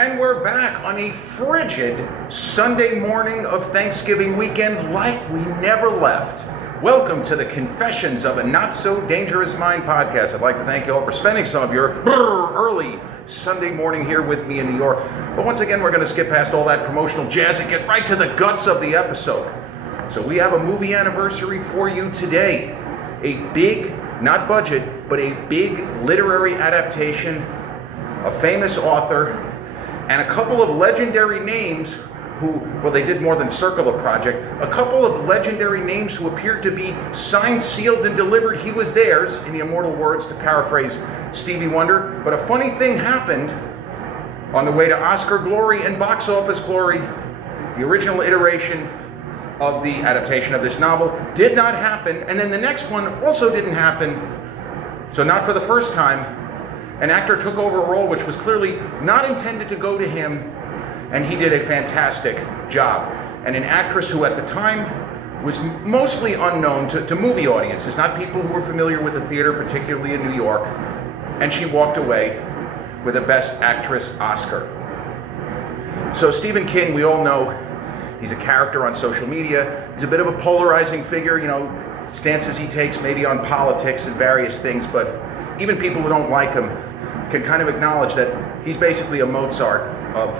And we're back on a frigid Sunday morning of Thanksgiving weekend like we never left. Welcome to the Confessions of a Not So Dangerous Mind podcast. I'd like to thank you all for spending some of your early Sunday morning here with me in New York. But once again, we're going to skip past all that promotional jazz and get right to the guts of the episode. So we have a movie anniversary for you today. A big, not budget, but a big literary adaptation, a famous author, and a couple of legendary names who, well, they did more than circle the project, a couple of legendary names who appeared to be signed, sealed, and delivered. He was theirs, in the immortal words, to paraphrase Stevie Wonder. But a funny thing happened on the way to Oscar glory and box office glory. The original iteration of the adaptation of this novel did not happen, and then the next one also didn't happen. So not for the first time, an actor took over a role which was clearly not intended to go to him, and he did a fantastic job. And an actress who at the time was mostly unknown to movie audiences, not people who were familiar with the theater, particularly in New York, and she walked away with a Best Actress Oscar. So Stephen King, we all know, he's a character on social media. He's a bit of a polarizing figure, stances he takes maybe on politics and various things, but even people who don't like him can kind of acknowledge that he's basically a Mozart of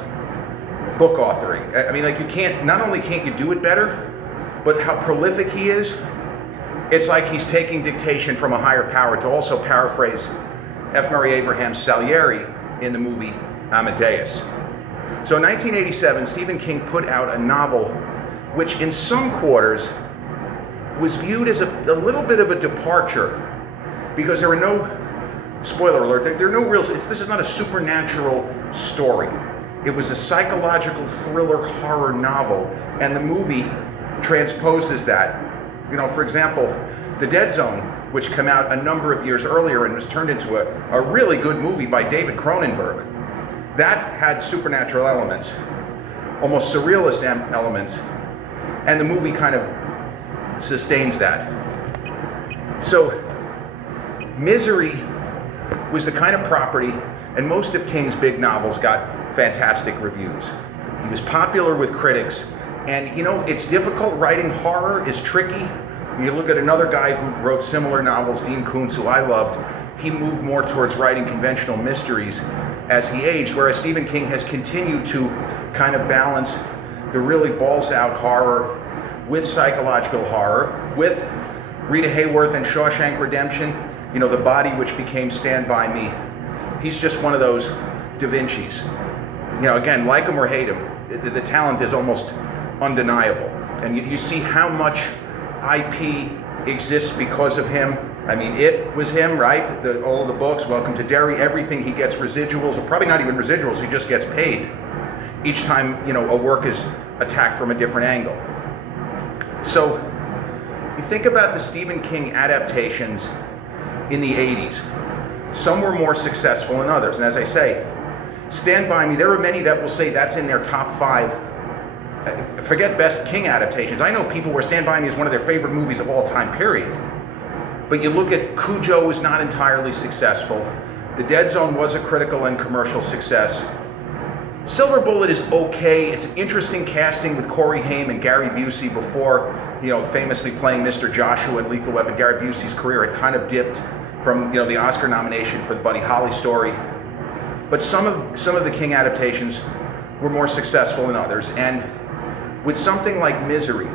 book authoring. I mean, not only can't you do it better, but how prolific he is, it's like he's taking dictation from a higher power, to also paraphrase F. Murray Abraham's Salieri in the movie Amadeus. So in 1987, Stephen King put out a novel which in some quarters was viewed as a little bit of a departure, because there were no, spoiler alert, there are no real, this is not a supernatural story. It was a psychological thriller horror novel, and the movie transposes that. For example, The Dead Zone, which came out a number of years earlier and was turned into a really good movie by David Cronenberg, that had supernatural elements, almost surrealist elements, and the movie kind of sustains that. So, Misery was the kind of property, and most of King's big novels got fantastic reviews. He was popular with critics, and it's difficult. Writing horror is tricky. You look at another guy who wrote similar novels, Dean Koontz, who I loved. He moved more towards writing conventional mysteries as he aged, whereas Stephen King has continued to kind of balance the really balls-out horror with psychological horror, with Rita Hayworth and Shawshank Redemption, The Body Which Became Stand By Me. He's just one of those Da Vinci's. Again, like him or hate him, the talent is almost undeniable. And you see how much IP exists because of him. I mean, It was him, right? All of the books, Welcome to Derry, everything, he gets residuals, or probably not even residuals, he just gets paid each time, a work is attacked from a different angle. So, you think about the Stephen King adaptations in the 80s. Some were more successful than others, and as I say, Stand By Me, there are many that will say that's in their top 5. Forget Best King adaptations. I know people where Stand By Me is one of their favorite movies of all time, period. But you look at Cujo was not entirely successful. The Dead Zone was a critical and commercial success. Silver Bullet is okay. It's interesting casting with Corey Haim and Gary Busey before, famously playing Mr. Joshua in Lethal Weapon. Gary Busey's career had kind of dipped from, the Oscar nomination for the Buddy Holly story. But some of the King adaptations were more successful than others. And with something like Misery,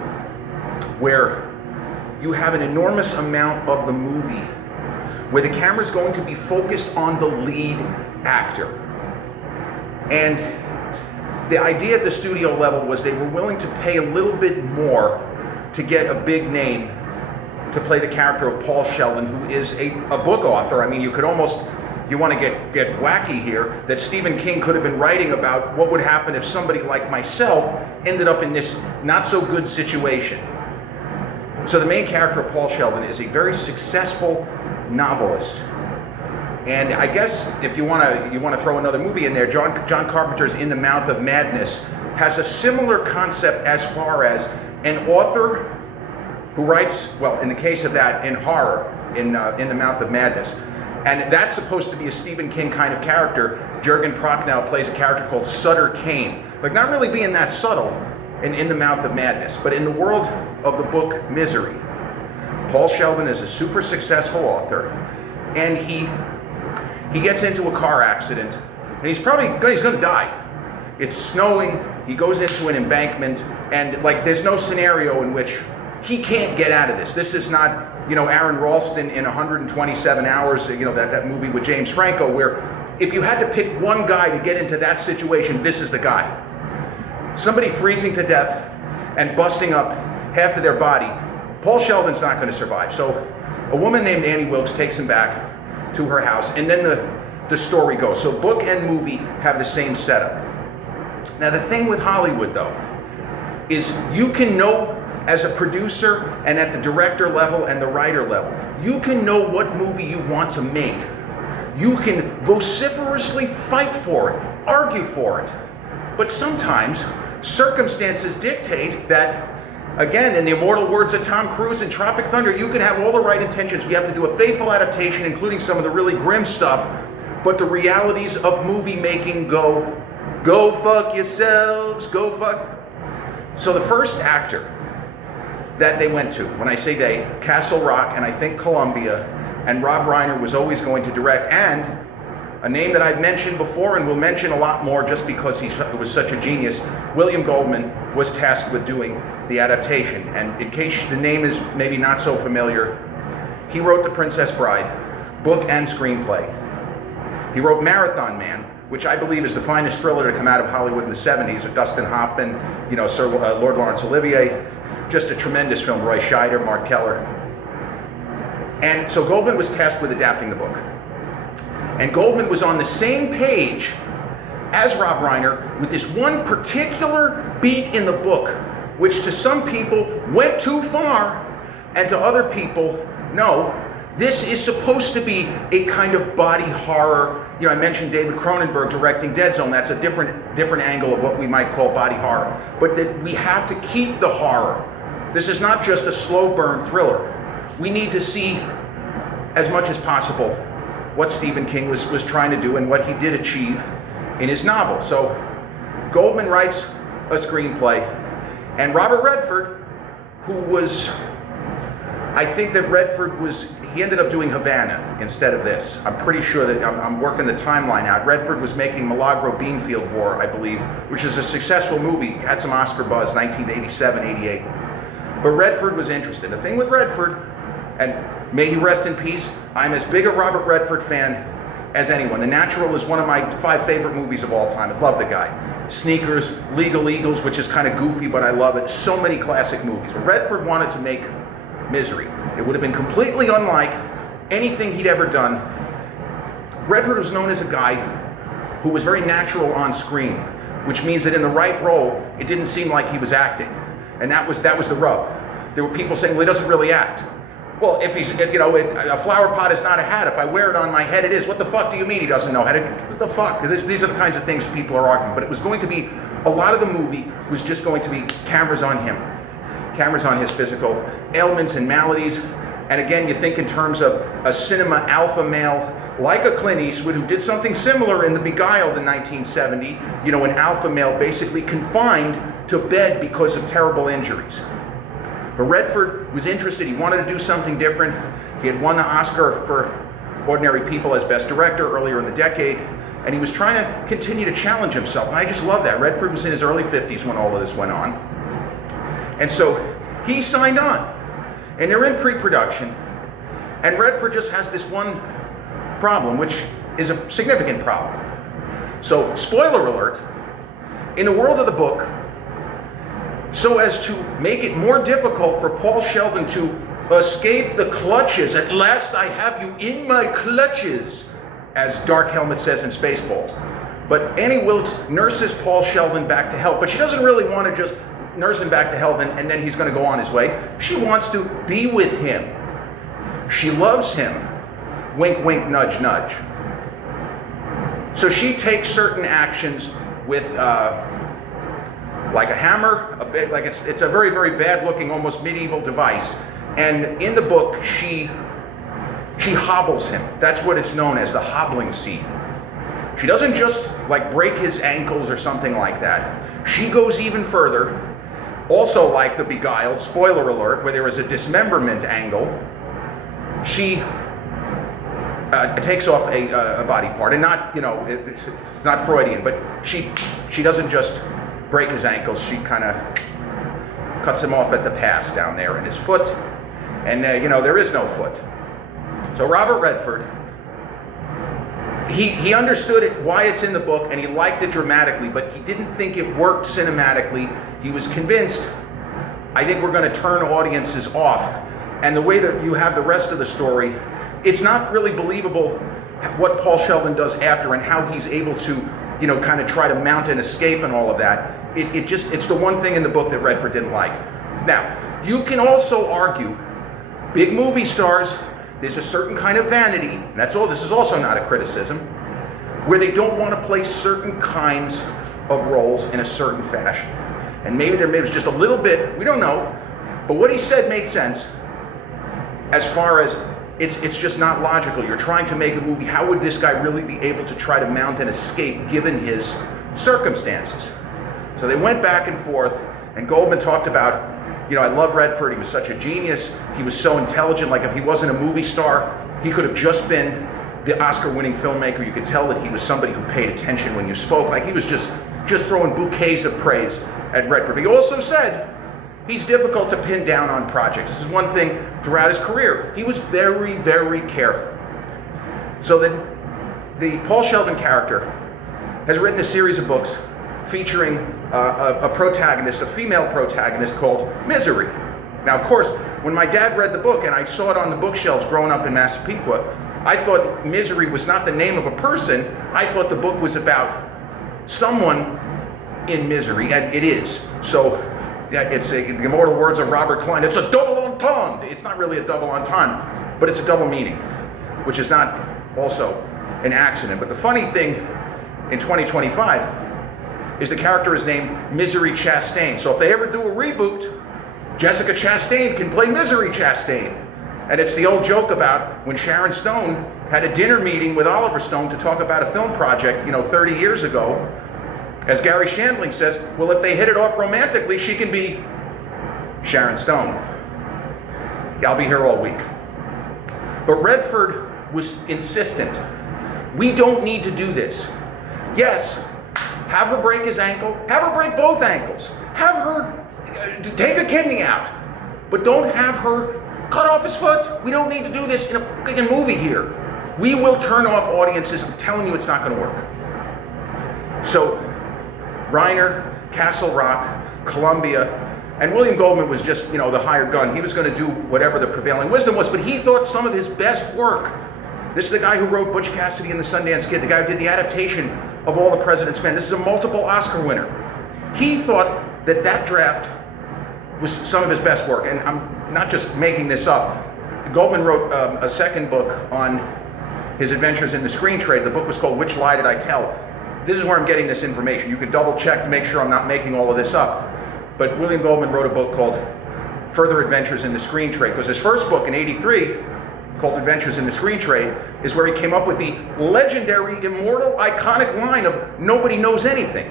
where you have an enormous amount of the movie where the camera's going to be focused on the lead actor. And the idea at the studio level was they were willing to pay a little bit more to get a big name to play the character of Paul Sheldon, who is a book author. I mean, you want to get wacky here, that Stephen King could have been writing about what would happen if somebody like myself ended up in this not so good situation. So the main character of Paul Sheldon is a very successful novelist. And I guess if you want to throw another movie in there, John Carpenter's In the Mouth of Madness has a similar concept as far as an author who writes, well, in the case of that, in horror, in The Mouth of Madness, And that's supposed to be a Stephen King kind of character. Jürgen Prochnow plays a character called Sutter Kane. Like, not really being that subtle in the Mouth of Madness, but in the world of the book Misery, Paul Sheldon is a super successful author, and he gets into a car accident, and he's going to die. It's snowing, he goes into an embankment, and like there's no scenario in which he can't get out of this. This is not, Aaron Ralston in 127 Hours, that movie with James Franco, where if you had to pick one guy to get into that situation, this is the guy. Somebody freezing to death and busting up half of their body. Paul Sheldon's not going to survive. So a woman named Annie Wilkes takes him back to her house, and then the story goes. So book and movie have the same setup. Now the thing with Hollywood, though, is you can know as a producer and at the director level and the writer level, you can know what movie you want to make. You can vociferously fight for it, argue for it. But sometimes circumstances dictate that, again, in the immortal words of Tom Cruise in Tropic Thunder, you can have all the right intentions. We have to do a faithful adaptation, including some of the really grim stuff, but the realities of movie making go fuck yourselves, go fuck. So the first actor that they went to, when I say they, Castle Rock and I think Columbia, and Rob Reiner was always going to direct, and a name that I've mentioned before and will mention a lot more just because he was such a genius, William Goldman was tasked with doing the adaptation. And in case the name is maybe not so familiar, he wrote The Princess Bride, book and screenplay. He wrote Marathon Man, which I believe is the finest thriller to come out of Hollywood in the 70s, with Dustin Hoffman, Lord Laurence Olivier, just a tremendous film, Roy Scheider, Mark Keller. And so Goldman was tasked with adapting the book. And Goldman was on the same page as Rob Reiner with this one particular beat in the book, which to some people went too far, and to other people, no, this is supposed to be a kind of body horror. I mentioned David Cronenberg directing Dead Zone. That's a different angle of what we might call body horror. But that we have to keep the horror. This is not just a slow burn thriller. We need to see as much as possible what Stephen King was trying to do and what he did achieve in his novel. So Goldman writes a screenplay, and Robert Redford, who was, I think that he ended up doing Havana instead of this. I'm pretty sure that I'm working the timeline out. Redford was making Milagro Beanfield War, I believe, which is a successful movie, had some Oscar buzz, 1987, 88. But Redford was interested. The thing with Redford, and may he rest in peace, I'm as big a Robert Redford fan as anyone. The Natural is one of my 5 favorite movies of all time. I love the guy. Sneakers, Legal Eagles, which is kind of goofy, but I love it. So many classic movies. But Redford wanted to make Misery. It would have been completely unlike anything he'd ever done. Redford was known as a guy who was very natural on screen, which means that in the right role, it didn't seem like he was acting. And that was the rub. There were people saying, well, he doesn't really act. Well, if he's, a flower pot is not a hat. If I wear it on my head, it is. What the fuck do you mean he doesn't know how to, what the fuck? These are the kinds of things people are arguing. But it was going to be, a lot of the movie was just going to be cameras on him. Cameras on his physical ailments and maladies. And again, you think in terms of a cinema alpha male, like a Clint Eastwood, who did something similar in The Beguiled in 1970, an alpha male basically confined to bed because of terrible injuries. But Redford was interested. He wanted to do something different. He had won the Oscar for Ordinary People as Best Director earlier in the decade, and he was trying to continue to challenge himself. And I just love that. Redford was in his early 50s when all of this went on. And so he signed on. And they're in pre-production. And Redford just has this one problem, which is a significant problem. So, spoiler alert, in the world of the book, so as to make it more difficult for Paul Sheldon to escape the clutches, at last I have you in my clutches, as Dark Helmet says in Spaceballs. But Annie Wilkes nurses Paul Sheldon back to health, but she doesn't really want to just nurse him back to health and then he's going to go on his way. She wants to be with him. She loves him. Wink, wink, nudge, nudge. So she takes certain actions with like a hammer, it's a very, very bad looking, almost medieval device. And in the book, she She hobbles him. That's what it's known as, the hobbling scene. She doesn't just like break his ankles or something like that. She goes even further, also like The Beguiled, spoiler alert, where there was a dismemberment angle. She takes off a body part, and not, it's not Freudian, but she doesn't just break his ankles. She kind of cuts him off at the pass down there in his foot, and there is no foot. So Robert Redford, he understood it, why it's in the book, and he liked it dramatically, but he didn't think it worked cinematically. He was convinced, I think we're going to turn audiences off. And the way that you have the rest of the story, it's not really believable what Paul Sheldon does after and how he's able to, kind of try to mount an escape and all of that. It's the one thing in the book that Redford didn't like. Now, you can also argue, big movie stars, there's a certain kind of vanity, and that's all, this is also not a criticism, where they don't want to play certain kinds of roles in a certain fashion. And maybe there was just a little bit, we don't know, but what he said made sense as far as it's just not logical. You're trying to make a movie, how would this guy really be able to try to mount an escape given his circumstances? So they went back and forth, and Goldman talked about, I love Redford, he was such a genius, he was so intelligent, like if he wasn't a movie star, he could have just been the Oscar-winning filmmaker. You could tell that he was somebody who paid attention when you spoke, like he was just throwing bouquets of praise at Redford. But he also said, he's difficult to pin down on projects. This is one thing throughout his career. He was very, very careful. So the Paul Sheldon character has written a series of books featuring a protagonist, a female protagonist called Misery. Now, of course, when my dad read the book and I saw it on the bookshelves growing up in Massapequa, I thought Misery was not the name of a person. I thought the book was about someone in misery, and it is. So it's the immortal words of Robert Klein, it's a double entendre. It's not really a double entendre, but it's a double meaning, which is not also an accident. But the funny thing in 2025 is the character is named Misery Chastain. So if they ever do a reboot, Jessica Chastain can play Misery Chastain. And it's the old joke about when Sharon Stone had a dinner meeting with Oliver Stone to talk about a film project, 30 years ago. As Gary Shandling says, well, if they hit it off romantically, she can be Sharon Stone. Yeah, I'll be here all week. But Redford was insistent. We don't need to do this. Yes, have her break his ankle, have her break both ankles, have her take a kidney out, but don't have her cut off his foot. We don't need to do this in a freaking movie here. We will turn off audiences. I'm telling you, it's not going to work. So Reiner, Castle Rock, Columbia, and William Goldman was just, the hired gun. He was going to do whatever the prevailing wisdom was, but he thought some of his best work. This is the guy who wrote Butch Cassidy and the Sundance Kid, the guy who did the adaptation of All the President's Men. This is a multiple Oscar winner. He thought that draft was some of his best work, and I'm not just making this up. Goldman wrote a second book on his adventures in the screen trade. The book was called Which Lie Did I Tell? This is where I'm getting this information. You can double check to make sure I'm not making all of this up. But William Goldman wrote a book called Further Adventures in the Screen Trade, because his first book in '83, called Adventures in the Screen Trade, is where he came up with the legendary, immortal, iconic line of nobody knows anything.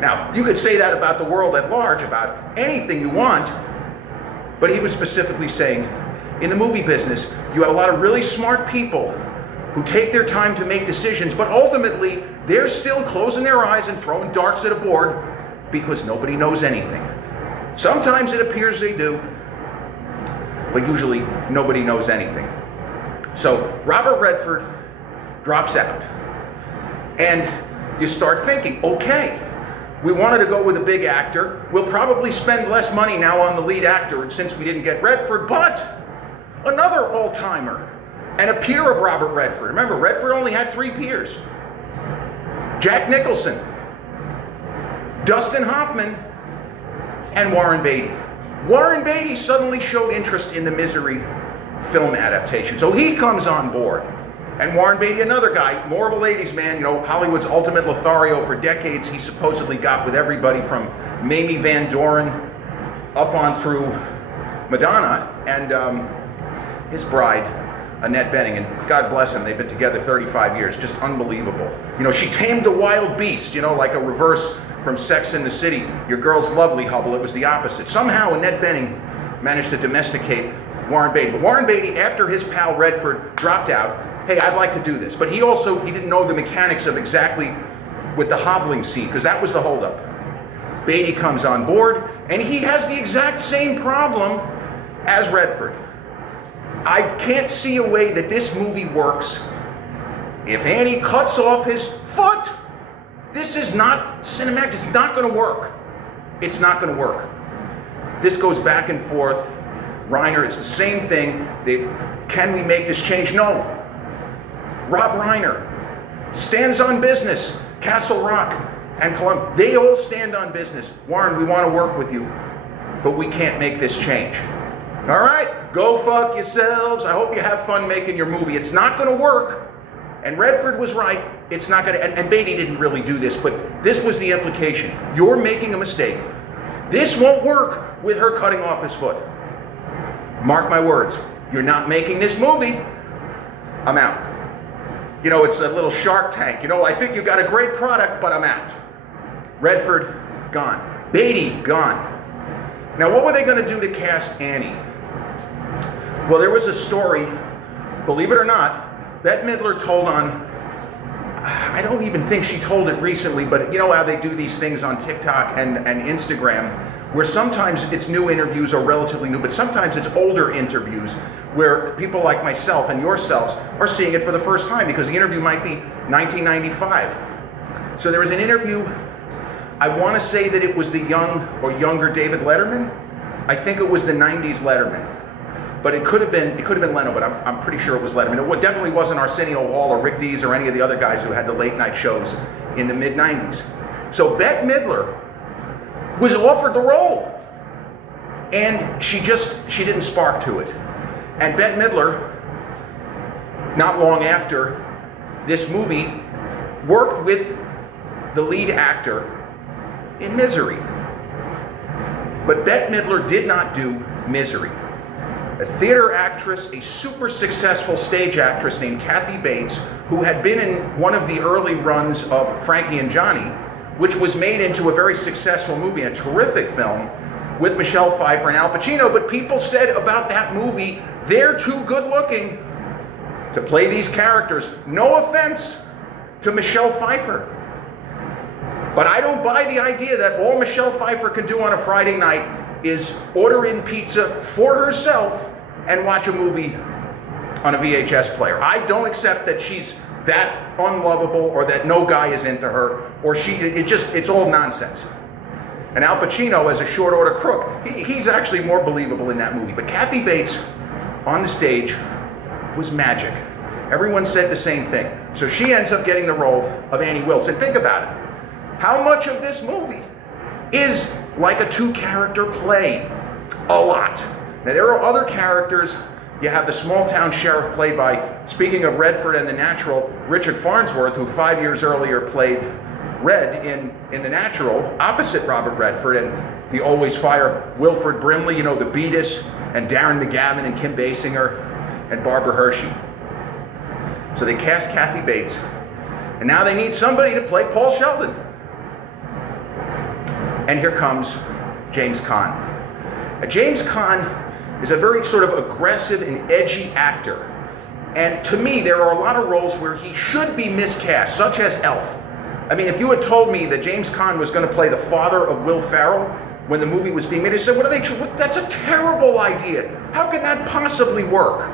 Now, you could say that about the world at large, about anything you want, but he was specifically saying, in the movie business, you have a lot of really smart people who take their time to make decisions, but ultimately, they're still closing their eyes and throwing darts at a board because nobody knows anything. Sometimes it appears they do, but usually nobody knows anything. So Robert Redford drops out, and you start thinking, okay, we wanted to go with a big actor. We'll probably spend less money now on the lead actor since we didn't get Redford, but another all-timer and a peer of Robert Redford. Remember, Redford only had 3 peers. Jack Nicholson, Dustin Hoffman, and Warren Beatty. Warren Beatty suddenly showed interest in the Misery film adaptation, so he comes on board. And Warren Beatty, another guy, more of a ladies' man, Hollywood's ultimate Lothario for decades. He supposedly got with everybody from Mamie Van Doren up on through Madonna, and his bride Annette Bening, and God bless them, they've been together 35 years, just unbelievable. You know, she tamed a wild beast, you know, like a reverse from Sex and the City. Your girl's lovely, Hubble, it was the opposite. Somehow Annette Bening managed to domesticate Warren Beatty. But Warren Beatty, after his pal Redford dropped out, hey, I'd like to do this. But he didn't know the mechanics of exactly with the hobbling scene, because that was the holdup. Beatty comes on board, and he has the exact same problem as Redford. I can't see a way that this movie works if Annie cuts off his foot. This is not cinematic. It's not going to work. It's not going to work. This goes back and forth. Reiner, it's the same thing. Can we make this change? No. Rob Reiner stands on business. Castle Rock and Columbia, they all stand on business. Warren, we want to work with you, but we can't make this change. All right, go fuck yourselves. I hope you have fun making your movie. It's not going to work. And Redford was right. It's not going to, and Beatty didn't really do this, but this was the implication. You're making a mistake. This won't work with her cutting off his foot. Mark my words. You're not making this movie. I'm out. You know, it's a little Shark Tank. You know, I think you got a great product, but I'm out. Redford, gone. Beatty, gone. Now, what were they going to do to cast Annie? Well, there was a story, believe it or not, Bette Midler told on, I don't even think she told it recently, but you know how they do these things on TikTok and Instagram, where sometimes it's new interviews or relatively new, but sometimes it's older interviews where people like myself and yourselves are seeing it for the first time because the interview might be 1995. So there was an interview, I want to say that it was the young or younger David Letterman. I think it was the 90s Letterman. But it could have been Leno, but I'm pretty sure it was Letterman. It definitely wasn't Arsenio Hall or Rick Dees or any of the other guys who had the late night shows in the mid-90s. So Bette Midler was offered the role. And she didn't spark to it. And Bette Midler, not long after this movie, worked with the lead actor in Misery. But Bette Midler did not do Misery. A theater actress, a super successful stage actress named Kathy Bates, who had been in one of the early runs of Frankie and Johnny, which was made into a very successful movie, a terrific film, with Michelle Pfeiffer and Al Pacino, but people said about that movie, they're too good looking to play these characters. No offense to Michelle Pfeiffer. But I don't buy the idea that all Michelle Pfeiffer can do on a Friday night is order in pizza for herself and watch a movie on a VHS player. I don't accept that she's that unlovable or that no guy is into her, or it's all nonsense. And Al Pacino as a short order crook, he's actually more believable in that movie. But Kathy Bates on the stage was magic. Everyone said the same thing. So she ends up getting the role of Annie Wilkes. And think about it. How much of this movie is like a two-character play? A lot. Now there are other characters. You have the small-town sheriff played by, speaking of Redford and The Natural, Richard Farnsworth, who 5 years earlier played Red in The Natural, opposite Robert Redford, and the Always Fire Wilford Brimley, you know, the Beatus, and Darren McGavin and Kim Basinger and Barbara Hershey. So they cast Kathy Bates, and now they need somebody to play Paul Sheldon. And here comes James Caan. Now, James Caan is a very sort of aggressive and edgy actor. And to me, there are a lot of roles where he should be miscast, such as Elf. I mean, if you had told me that James Caan was going to play the father of Will Ferrell when the movie was being made, I said, that's a terrible idea. How could that possibly work?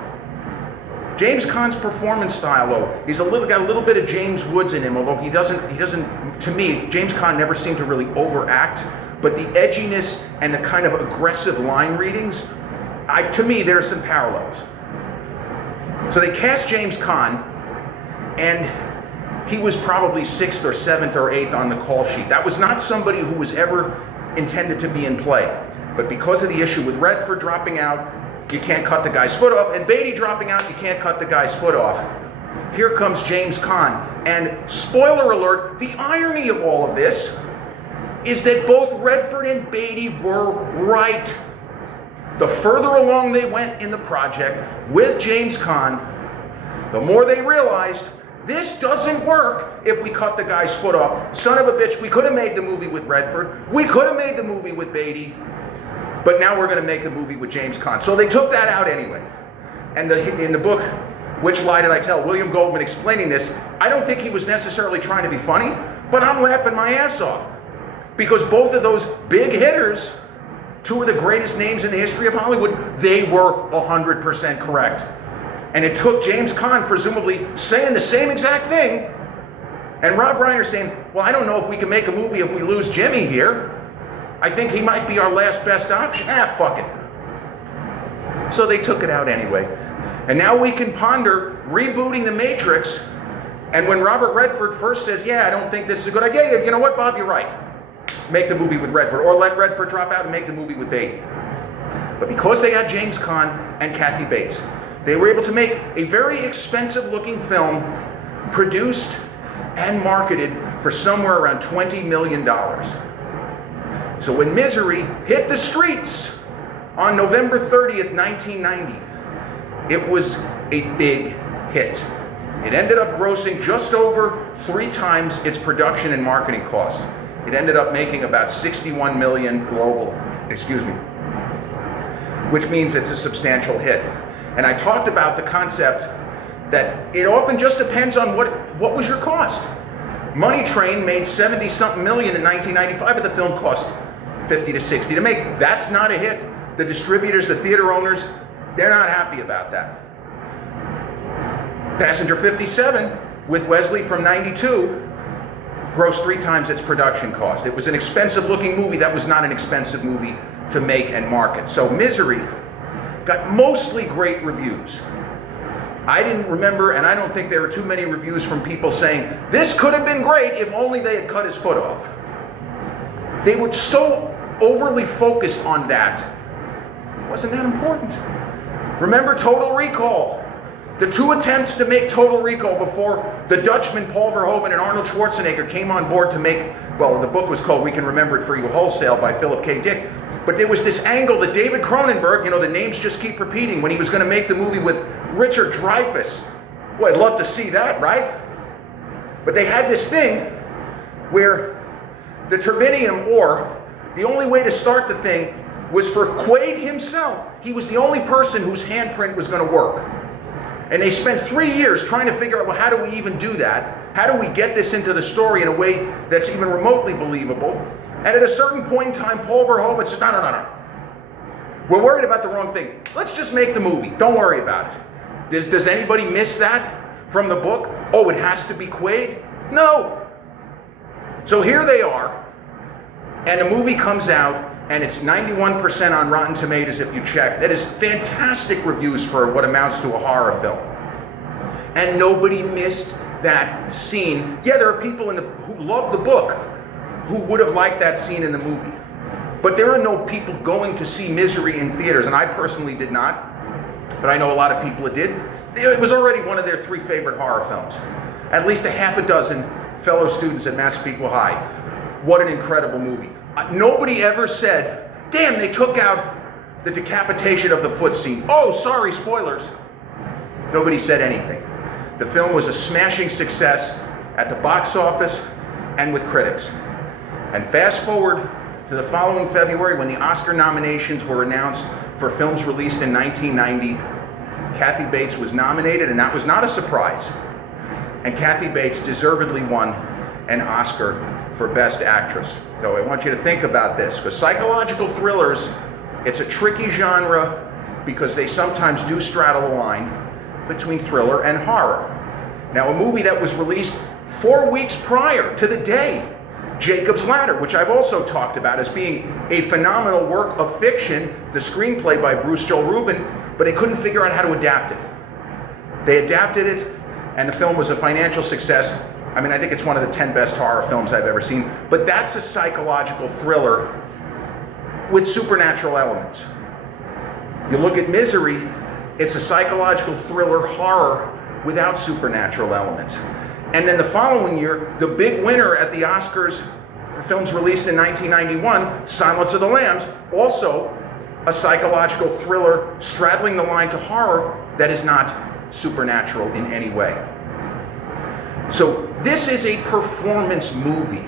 James Caan's performance style, though, he's got a little bit of James Woods in him, although he doesn't, to me, James Caan never seemed to really overact, but the edginess and the kind of aggressive line readings, to me, there are some parallels. So they cast James Caan, and he was probably 6th or 7th or 8th on the call sheet. That was not somebody who was ever intended to be in play. But because of the issue with Redford dropping out, you can't cut the guy's foot off, and Beatty dropping out, you can't cut the guy's foot off. Here comes James Caan, and spoiler alert, the irony of all of this is that both Redford and Beatty were right. The further along they went in the project with James Caan, the more they realized this doesn't work if we cut the guy's foot off. Son of a bitch, we could have made the movie with Redford. We could have made the movie with Beatty. But now we're going to make the movie with James Caan. So they took that out anyway. And in the book, Which Lie Did I Tell? William Goldman explaining this, I don't think he was necessarily trying to be funny, but I'm laughing my ass off. Because both of those big hitters, two of the greatest names in the history of Hollywood, they were 100% correct. And it took James Caan presumably saying the same exact thing, and Rob Reiner saying, well, I don't know if we can make a movie if we lose Jimmy here. I think he might be our last best option. Fuck it. So they took it out anyway. And now we can ponder rebooting The Matrix, and when Robert Redford first says, yeah, I don't think this is a good idea, yeah, you know what, Bob, you're right. Make the movie with Redford, or let Redford drop out and make the movie with Beatty. But because they had James Caan and Kathy Bates, they were able to make a very expensive looking film produced and marketed for somewhere around $20 million. So when Misery hit the streets on November 30th, 1990, it was a big hit. It ended up grossing just over 3 times its production and marketing costs. It ended up making about 61 million global, which means it's a substantial hit. And I talked about the concept that it often just depends on what was your cost. Money Train made 70-something million in 1995, but the film cost 50 to 60 to make. That's not a hit. The distributors, the theater owners, they're not happy about that. Passenger 57 with Wesley from 92 grossed 3 times its production cost. It was an expensive looking movie that was not an expensive movie to make and market. So Misery got mostly great reviews. I didn't remember, and I don't think there were too many reviews from people saying, this could have been great if only they had cut his foot off. They were so overly focused on that. Wasn't that important? Remember Total Recall? The 2 attempts to make Total Recall before the Dutchman Paul Verhoeven and Arnold Schwarzenegger came on board to make, well, the book was called We Can Remember It For You Wholesale by Philip K. Dick. But there was this angle that David Cronenberg, the names just keep repeating, when he was going to make the movie with Richard Dreyfuss. Well, I'd love to see that, right? But they had this thing where the turbinium ore, the only way to start the thing was for Quaid himself. He was the only person whose handprint was going to work. And they spent 3 years trying to figure out, well, how do we even do that? How do we get this into the story in a way that's even remotely believable? And at a certain point in time, Paul Verhoeven said, no. We're worried about the wrong thing. Let's just make the movie. Don't worry about it. Does anybody miss that from the book? Oh, it has to be Quaid? No. So here they are, and the movie comes out, and it's 91% on Rotten Tomatoes if you check. That is fantastic reviews for what amounts to a horror film. And nobody missed that scene. Yeah, there are people who love the book who would have liked that scene in the movie. But there are no people going to see Misery in theaters, and I personally did not. But I know a lot of people that did. It was already one of their 3 favorite horror films. At least a half a dozen fellow students at Massapequa High. What an incredible movie. Nobody ever said, damn, they took out the decapitation of the foot scene. Oh, sorry, spoilers. Nobody said anything. The film was a smashing success at the box office and with critics. And fast forward to the following February when the Oscar nominations were announced for films released in 1990. Kathy Bates was nominated, and that was not a surprise. And Kathy Bates deservedly won an Oscar for Best Actress. So I want you to think about this, because psychological thrillers, it's a tricky genre because they sometimes do straddle the line between thriller and horror. Now, a movie that was released 4 weeks prior to the day, Jacob's Ladder, which I've also talked about as being a phenomenal work of fiction, the screenplay by Bruce Joel Rubin, but they couldn't figure out how to adapt it. They adapted it, and the film was a financial success. I mean, I think it's one of the 10 best horror films I've ever seen, but that's a psychological thriller with supernatural elements. You look at Misery, it's a psychological thriller horror without supernatural elements. And then the following year, the big winner at the Oscars for films released in 1991, Silence of the Lambs, also a psychological thriller straddling the line to horror that is not supernatural in any way. So this is a performance movie.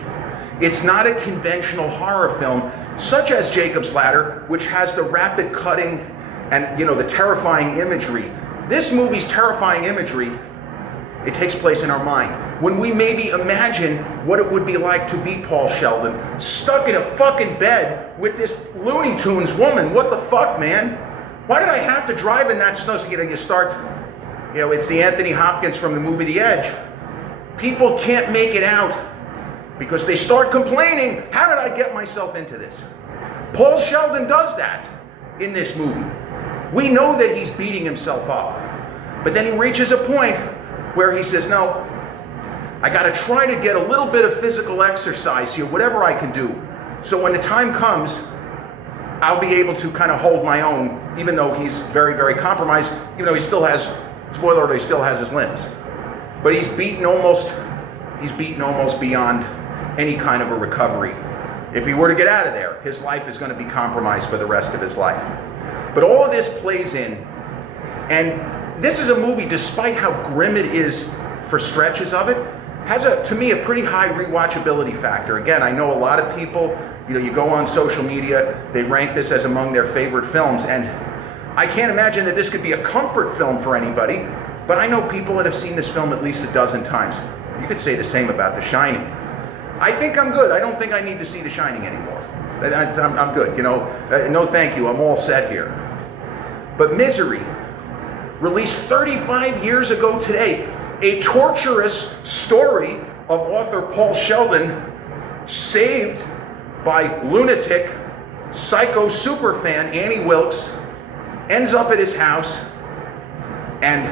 It's not a conventional horror film, such as Jacob's Ladder, which has the rapid cutting and, the terrifying imagery. This movie's terrifying imagery, it takes place in our mind. When we maybe imagine what it would be like to be Paul Sheldon, stuck in a fucking bed with this Looney Tunes woman. What the fuck, man? Why did I have to drive in that snow? So, you start, it's the Anthony Hopkins from the movie The Edge. People can't make it out because they start complaining, how did I get myself into this? Paul Sheldon does that in this movie. We know that he's beating himself up, but then he reaches a point where he says, no, I got to try to get a little bit of physical exercise here, whatever I can do. So when the time comes, I'll be able to kind of hold my own, even though he's very, very compromised. He still has, spoiler alert, he still has his limbs. But he's beaten almost beyond any kind of a recovery. If he were to get out of there, his life is going to be compromised for the rest of his life. But all of this plays in, and this is a movie, despite how grim it is for stretches of it, has to me, a pretty high rewatchability factor. Again, I know a lot of people, you go on social media, they rank this as among their favorite films, and I can't imagine that this could be a comfort film for anybody, but I know people that have seen this film at least a dozen times. You could say the same about The Shining. I think I'm good. I don't think I need to see The Shining anymore. I'm good, no thank you, I'm all set here. But Misery, released 35 years ago today, a torturous story of author Paul Sheldon, saved by lunatic, psycho superfan Annie Wilkes, ends up at his house, and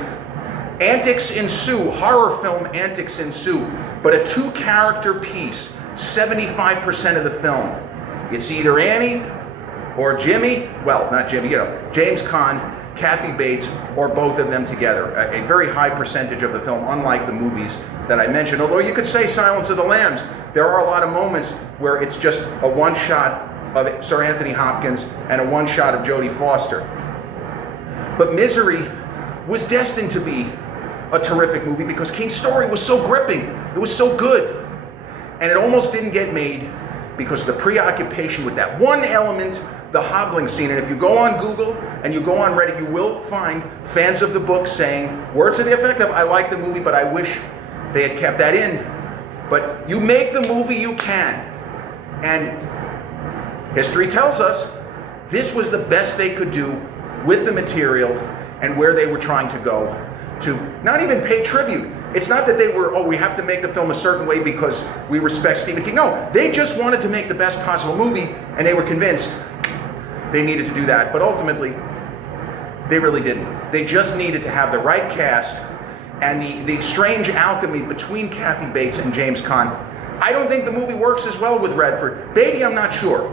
antics ensue, horror film antics ensue, but a two-character piece, 75% of the film. It's either Annie or Jimmy, well, not Jimmy, James Caan, Kathy Bates, or both of them together. A very high percentage of the film, unlike the movies that I mentioned. Although you could say Silence of the Lambs, there are a lot of moments where it's just a one-shot of Sir Anthony Hopkins and a one-shot of Jodie Foster. But Misery was destined to be a terrific movie because King's story was so gripping. It was so good. And it almost didn't get made because of the preoccupation with that one element, the hobbling scene. And if you go on Google and you go on Reddit, you will find fans of the book saying, words to the effect of, I like the movie, but I wish they had kept that in. But you make the movie you can. And history tells us this was the best they could do with the material and where they were trying to go to not even pay tribute. It's not that they were, we have to make the film a certain way because we respect Stephen King. No, they just wanted to make the best possible movie, and they were convinced they needed to do that. But ultimately, they really didn't. They just needed to have the right cast and the strange alchemy between Kathy Bates and James Caan. I don't think the movie works as well with Redford. Beatty, I'm not sure,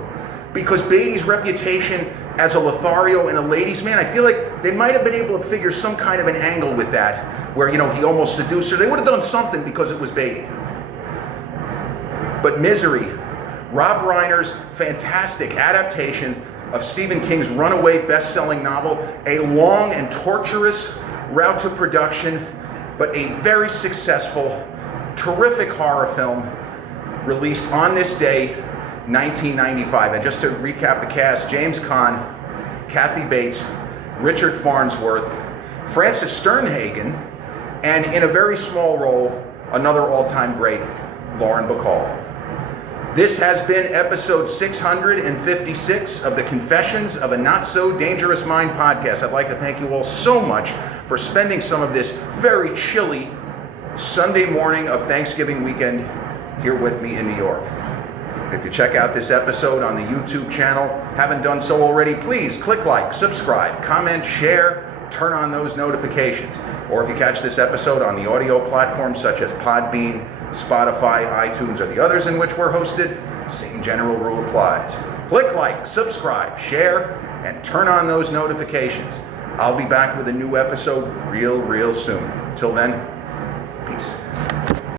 because Beatty's reputation as a Lothario and a ladies' man, I feel like they might have been able to figure some kind of an angle with that, where, he almost seduced her. They would have done something because it was Beatty. But Misery, Rob Reiner's fantastic adaptation of Stephen King's runaway best-selling novel, a long and torturous route to production, but a very successful, terrific horror film, released on this day, 1995. And just to recap the cast, James Caan, Kathy Bates, Richard Farnsworth, Frances Sternhagen, and in a very small role, another all-time great, Lauren Bacall. This has been episode 656 of the Confessions of a Not So Dangerous Mind podcast. I'd like to thank you all so much for spending some of this very chilly Sunday morning of Thanksgiving weekend here with me in New York. If you check out this episode on the YouTube channel, haven't done so already, please click like, subscribe, comment, share, turn on those notifications. Or if you catch this episode on the audio platforms such as Podbean, Spotify, iTunes, or the others in which we're hosted, same general rule applies. Click like, subscribe, share, and turn on those notifications. I'll be back with a new episode real soon. Till then,